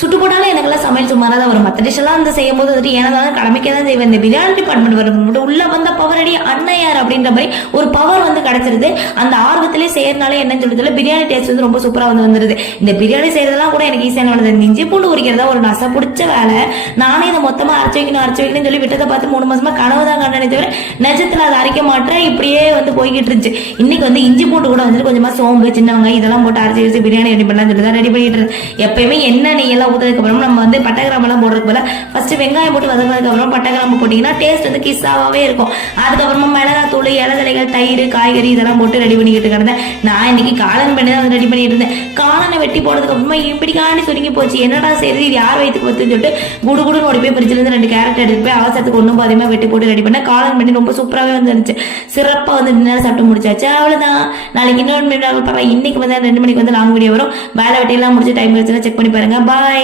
சுட்டு போட்டாலும் எனக்கெல்லாம் சமையல் சுமாராக தான் வரும். மற்ற டிஷ்ஷெல்லாம் வந்து செய்யும் போது வந்துட்டு ஏனதான் கடமைக்கே தான் செய்வேன். இந்த பிரியாணி டிபார்ட்மெண்ட் வரும் உள்ள வந்த பவர் அடி அண்ணையார் அப்படின்ற மாதிரி ஒரு பவர் வந்து கிடைச்சிருது. அந்த ஆர்வத்திலே செய்யறதுனால என்னன்னு சொல்றதுல பிரியாணி டேஸ்ட் வந்து ரொம்ப சூப்பரா வந்து வந்துருது. இந்த பிரியாணி செய்யறதெல்லாம் கூட எனக்கு ஈஸியான வேலை. இஞ்சி பூண்டு உரிக்கிறதா ஒரு நசை பிடிச்ச வேலை. நானே இதை மொத்தமா அரைச்சு வைக்கணும்னு சொல்லி விட்டதை பார்த்து 3 மாசமா கனவு தான் கண்டனே தவிர நிஜத்துல அதை அரைக்க மாட்டேன். இப்படியே வந்து போய்கிட்டு இருந்துச்சு. இன்னைக்கு வந்து இஞ்சி பூண்டு கூட வந்துட்டு கொஞ்சமா சோம்பு சின்ன வெங்காயம் இதெல்லாம் போட்டு அரைச்சி வச்சு பிரியாணி ரெடி பண்ணலாம்னு சொல்லி தான் ரெடி பண்ணிட்டு இருந்தேன். எப்பயுமே எண்ணெய் எல்லாம் ஊற்றதுக்கு அப்புறம் நம்ம வந்து பட்டை கிராம்பு எல்லாம் போடுறதுக்கு போல ஃபர்ஸ்ட் வெங்காயம் போட்டு வதங்கினதுக்கு அப்புறம் பட்டை கிராம்பு போட்டீங்கன்னா டேஸ்ட் வந்து கிஸ்ஸாவே இருக்கும். அதுக்கப்புறமா மிளகாத்தூள் இலதலைகள் தயிர் காய்கறி இதெல்லாம் போட்டு ரெடி பண்ணிக்கிட்டு கிடந்தேன். நான் இன்னைக்கு காளான் பண்ணி தான் ரெடி பண்ணிட்டு இருந்தேன். காளானை வெட்டி போடுறதுக்கு அப்புறமா இப்படி காணி சுருங்கி போச்சு. என்னடா செய்யுது இது யார் வயிற்றுக்கு பத்துன்னு சொல்லிட்டு குடுகுடுன்னு ஓடி போய் ஃப்ரிட்ஜ்ல இருந்து 2 கேரட் எடுத்து போய் அவசரத்துக்கு ஒன்றும் பாதியமா வெட்டி போட்டு ரெடி பண்ண காளான் பண்ணி ரொம்ப சூப்பராகவே வந்துருந்துச்சு. சிறப்பாக வந்து நேரம் சாப்பிட்டு முடிச்சாச்சு. அவ்வளோதான். நாளைக்கு இன்னொரு இன்னைக்கு வந்து 2 மணிக்கு வந்து லாங் வீடியோ வரும். வேலை வெட்டியெல்லாம் முடிச்சு டைம் வச்சுன்னா செக் பண்ணி பாருங்க. பாய்.